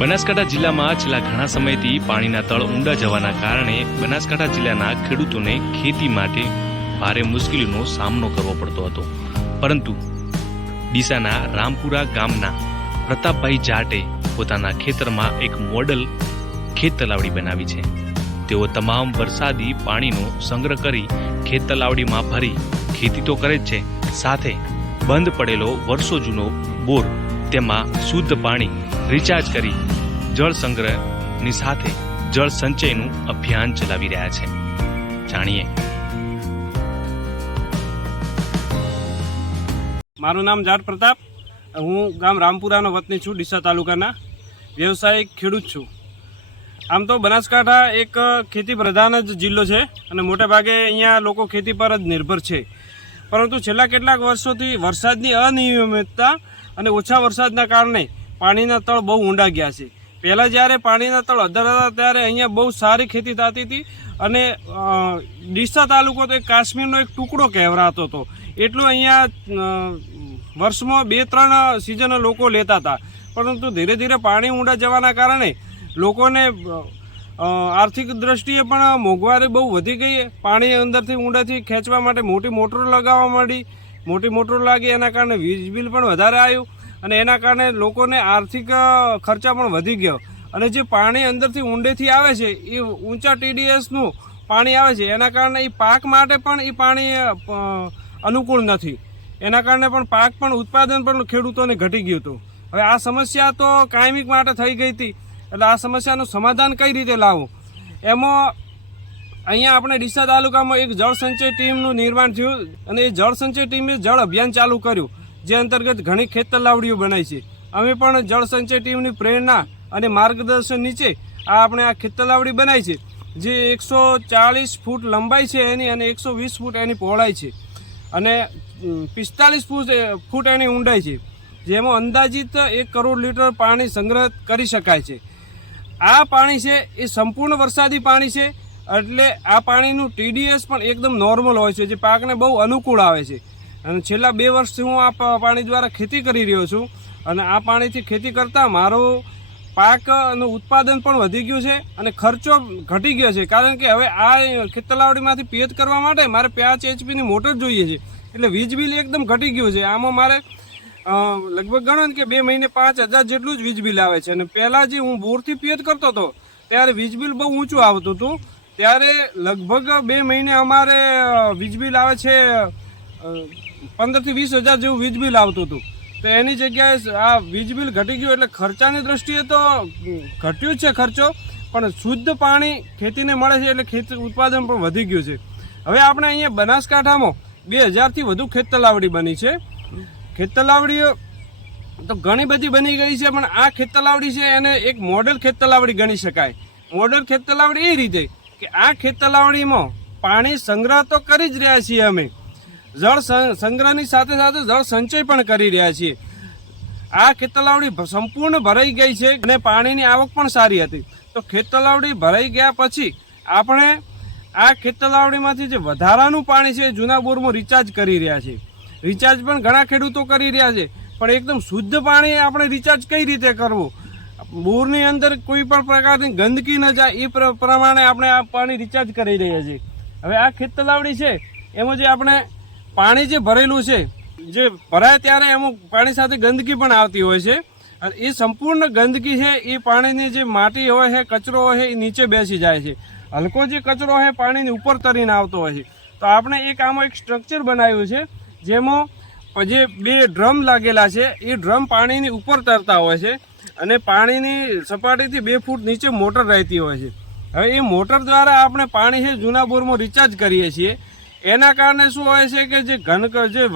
બનાસકાંઠા જિલ્લામાં છેલ્લા ઘણા સમયથી પાણીના તળ ઊંડા જવાના કારણે બનાસકાંઠા જિલ્લાના ખેડૂતોને ખેતી માટે ભારે મુશ્કેલીનો સામનો કરવો પડતો હતો, પરંતુ ડીસાના રામપુરા ગામના પ્રતાપભાઈ જાટે પોતાના ખેતરમાં એક મોડલ ખેત તલાવડી બનાવી છે। તેઓ તમામ વરસાદી પાણીનો સંગ્રહ કરી ખેત તલાવડીમાં ભરી ખેતી તો કરે જ છે, સાથે બંધ પડેલો વર્ષો જૂનો બોર તેમાં શુદ્ધ પાણી રિચાર્જ કરી જળ સંગ્રહની સાથે જળ સંચયનું અભિયાન ચલાવી રહ્યા છે। જાણીએ। મારું નામ જાટ પ્રતાપ, હું ગામ રામપુરાનો વતની છું, ડીસા તાલુકાના વ્યવસાયિક ખેડૂત છું। આમ તો બનાસકાંઠા એક ખેતી પ્રધાન જ જિલ્લો છે અને મોટા ભાગે અહીંયા લોકો ખેતી પર જ નિર્ભર છે, પરંતુ છેલ્લા કેટલાક વર્ષોથી વરસાદની અનિયમિતતા અને ઓછા વરસાદના કારણે પાણીના તળ બહુ ઊંડા ગયા છે। પહેલાં જ્યારે પાણીના તળ અધર હતા ત્યારે અહીંયા બહુ સારી ખેતી થતી હતી અને ડીસા તાલુકો તો એક કાશ્મીરનો એક ટુકડો કહેવાતો હતો, એટલું અહીંયા વર્ષમાં 2-3 સિઝન લોકો લેતા હતા। પરંતુ ધીરે ધીરે પાણી ઊંડા જવાના કારણે લોકોને આર્થિક દ્રષ્ટિએ પણ મોંઘવારી બહુ વધી ગઈ। પાણી અંદરથી ઊંડાથી ખેંચવા માટે મોટી મોટરો લગાવવા માંડી, મોટી મોટરો લાગી, એના કારણે વીજ બિલ પણ વધારે આવ્યું અને એના કારણે લોકોને આર્થિક ખર્ચા પણ વધી ગયો। અને જે પાણી અંદરથી ઊંડેથી આવે છે એ ઊંચા TDSનું પાણી આવે છે, એના કારણે એ પાક માટે પણ એ પાણી અનુકૂળ નથી, એના કારણે પણ પાક પણ ઉત્પાદન પણ ખેડૂતોને ઘટી ગયું હતું। હવે આ સમસ્યા તો કાયમિક માટે થઈ ગઈ હતી, એટલે આ સમસ્યાનું સમાધાન કઈ રીતે લાવવું, એમાં અહીંયા આપણે ડીસા તાલુકામાં એક જળ સંચય ટીમનું નિર્માણ થયું અને એ જળ સંચય ટીમે જળ અભિયાન ચાલુ કર્યું, જે અંતર્ગત ઘણી ખેત તલાવડીઓ બનાવી છે। અમે પણ જળ સંચય ટીમની પ્રેરણા અને માર્ગદર્શન નીચે આપણે આ ખેત તલાવડી બનાવી છે, જે 140 ફૂટ લંબાઈ છે એની અને 120 ફૂટ એની પહોળાઈ છે અને 45 ફૂટ એની ઊંડાઈ છે, જેમાં અંદાજિત 1 કરોડ લીટર પાણી સંગ્રહ કરી શકાય છે। આ પાણી છે એ સંપૂર્ણ વરસાદી પાણી છે, એટલે આ પાણીનું TDS પણ એકદમ નોર્મલ હોય છે, જે પાકને બહુ અનુકૂળ આવે છે। અને છેલ્લા 2 વર્ષથી હું આ પાણી દ્વારા ખેતી કરી રહ્યો છું અને આ પાણીથી ખેતી કરતાં મારો પાકનું ઉત્પાદન પણ વધી ગયું છે અને ખર્ચો ઘટી ગયો છે, કારણ કે હવે આ ખેત તલાવડીમાંથી પિયત કરવા માટે મારે 5 HPની મોટર જોઈએ છે, એટલે વીજ બિલ એકદમ ઘટી ગયું છે। આમાં મારે લગભગ ગણો કે 2 મહિને 5,000 જેટલું જ વીજ બિલ આવે છે। અને પહેલાં જે હું બોરથી પિયત કરતો હતો ત્યારે વીજ બિલ બહુ ઊંચું આવતું હતું, ત્યારે લગભગ 2 મહિને અમારે વીજ બિલ આવે છે 15,000 થી 20,000 જેવું વીજ બિલ આવતું હતું। તો એની જગ્યાએ આ વીજ બિલ ઘટી ગયું, એટલે ખર્ચાની દ્રષ્ટિએ તો ઘટ્યું જ છે ખર્ચો, પણ શુદ્ધ પાણી ખેતીને મળે છે, એટલે ખેતી ઉત્પાદન પણ વધી ગયું છે। હવે આપણે અહીંયા બનાસકાંઠામાં 2000થી વધુ ખેત તલાવડી બની છે। ખેત તલાવડીઓ તો ઘણી બધી બની ગઈ છે, પણ આ ખેત તલાવડી છે એને એક મોડેલ ખેત તલાવડી ગણી શકાય। મોડેલ ખેત તલાવડી એ રીતે કે આ ખેત તલાવડીમાં પાણી સંગ્રહ તો કરી જ રહ્યા છીએ, અમે જળ સંગ્રહની સાથે સાથે જળ સંચય પણ કરી રહ્યા છીએ। આ ખેત તલાવડી સંપૂર્ણ ભરાઈ ગઈ છે અને પાણીની આવક પણ સારી હતી। તો ખેત તલાવડી ભરાઈ ગયા પછી આપણે આ ખેત તલાવડીમાંથી જે વધારાનું પાણી છે જૂના બોરમાં રિચાર્જ કરી રહ્યા છીએ। રિચાર્જ પણ ઘણા ખેડૂતો કરી રહ્યા છે, પણ એકદમ શુદ્ધ પાણી આપણે રિચાર્જ કઈ રીતે કરવું, બોરની અંદર કોઈ પણ પ્રકારની ગંદકી ન જાય એ પ્રમાણે આપણે આ પાણી રિચાર્જ કરી રહ્યા છીએ। હવે આ ખેત તલાવડી છે એમાં જે આપણે પાણી જે ભરેલું છે, જે ભરાય ત્યારે એમાં પાણી સાથે ગંદકી પણ આવતી હોય છે, અને એ સંપૂર્ણ ગંદકી છે એ પાણીની જે માટી હોય છે, કચરો હોય છે, એ નીચે બેસી જાય છે। હલકો જે કચરો હોય પાણીની ઉપર તરીને આવતો હોય છે। તો આપણે એક આમાં એક સ્ટ્રક્ચર બનાવ્યું છે, જેમાં જે 2 ડ્રમ લાગેલા છે, એ ડ્રમ પાણીની ઉપર તરતા હોય છે અને પાણીની સપાટીથી 2 ફૂટ નીચે મોટર રહેતી હોય છે। હવે એ મોટર દ્વારા આપણે પાણી છે જૂના બોરમાં રિચાર્જ કરીએ છીએ। એના કારણે શું હોય છે કે જે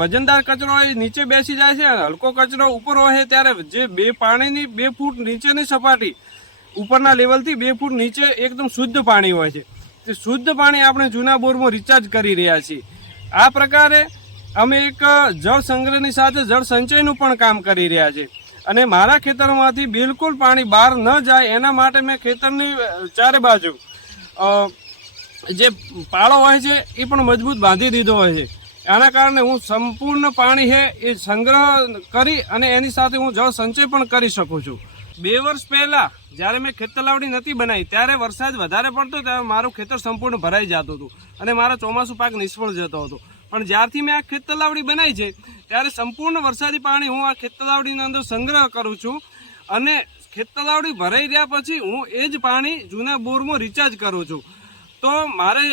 વજનદાર કચરો હોય એ નીચે બેસી જાય છે, હલકો કચરો ઉપર હોય, ત્યારે જે પાણીની 2 ફૂટ નીચેની સપાટી ઉપરના લેવલથી 2 ફૂટ નીચે એકદમ શુદ્ધ પાણી હોય છે, તે શુદ્ધ પાણી આપણે જૂના બોરમાં રિચાર્જ કરી રહ્યા છીએ। આ પ્રકારે અમે એક જળ સંગ્રહની સાથે જળ સંચયનું પણ કામ કરી રહ્યા છીએ। અને મારા ખેતરમાંથી બિલકુલ પાણી બહાર ન જાય એના માટે મેં ખેતરની ચારે બાજુ જે પાળો હોય છે એ પણ મજબૂત બાંધી દીધો હોય છે। આના કારણે હું સંપૂર્ણ પાણી છે એ સંગ્રહ કરી અને એની સાથે હું જળ સંચય પણ કરી શકું છું। 2 વર્ષ પહેલાં જ્યારે મેં ખેત તલાવડી નથી બનાવી ત્યારે વરસાદ વધારે પડતો ત્યારે મારું ખેતર સંપૂર્ણ ભરાઈ જતું હતું અને મારો ચોમાસું પાક નિષ્ફળ જતો હતો. પણ જ્યારથી મેં આ ખેત તલાવડી બનાવી છે ત્યારે સંપૂર્ણ વરસાદી પાણી હું આ ખેત તલાવડીની અંદર સંગ્રહ કરું છું અને ખેત તલાવડી ભરાઈ રહ્યા પછી હું એ જ પાણી જૂના બોરમાં રિચાર્જ કરું છું. તો મારે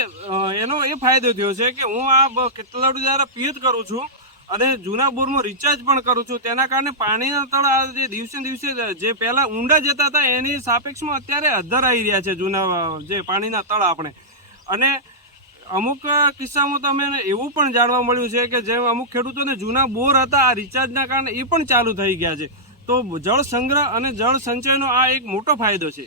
એનો એ ફાયદો થયો છે કે હું આ ખેત તલાવડી દ્વારા પિયત કરું છું અને જૂના બોરમાં રિચાર્જ પણ કરું છું. તેના કારણે પાણીના તળ આ જે દિવસે દિવસે જે પહેલાં ઊંડા જતા હતા એની સાપેક્ષમાં અત્યારે અધ્ધર આવી રહ્યા છે જૂના જે પાણીના તળ આપણે. અને અમુક કિસ્સામાં તો અમે એવું પણ જાણવા મળ્યું છે કે જેમ અમુક ખેડૂતોને જૂના બોર હતા આ રિચાર્જના કારણે એ પણ ચાલુ થઈ ગયા છે. તો જળ સંગ્રહ અને જળ સંચયનો આ એક મોટો ફાયદો છે.